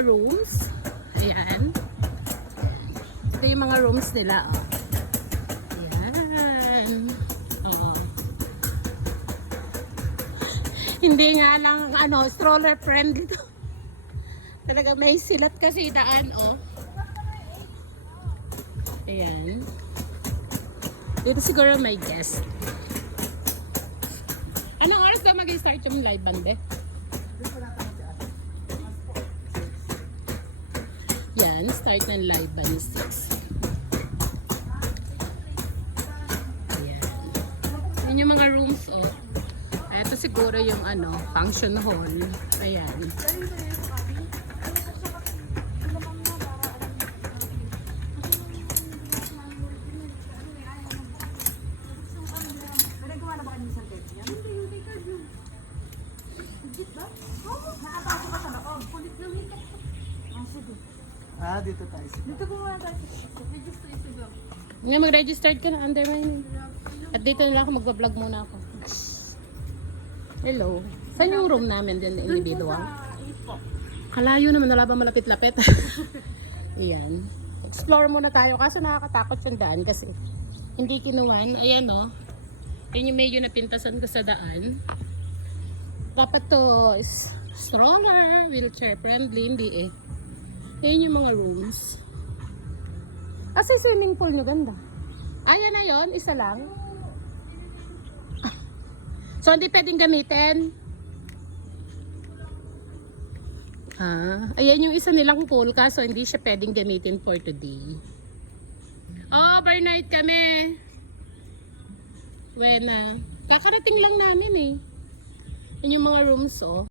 Rooms. Ayan. Ito yung mga rooms nila. Oh. Ayan. Oh. Hindi nga lang stroller friendly to. Talaga may silat kasi daan, oh. Ayan. Dito siguro may guest. Anong oras daw mag-start yung live band, eh? Yan, start ng live band 6. Ayan. Yan yung mga rooms, oh. Ito siguro yung function hall. Ayan. Dito tayo. Dito ko muna tayo. Register ito ba? Nga, mag-register ka na under my name. At dito na lang ako, magpa-vlog muna ako. Hello. Saan yung room namin din, individual? Kalayo naman, wala ba malapit-lapit? Ayan. Explore muna tayo kasi nakakatakot yung daan kasi hindi kinuwan. Ayan, oh. Ayan yung medyo napintasan ko sa daan. Dapat to is stroller, wheelchair friendly, hindi eh. Ayan yung mga rooms. Kasi swimming pool nyo ganda. Ayan na yun, isa lang. So hindi pwedeng gamitin. Ayan yung isa nilang pool kaso hindi siya pwedeng gamitin for today. Overnight kami. When kakarating lang namin eh. Yun yung mga rooms, oh.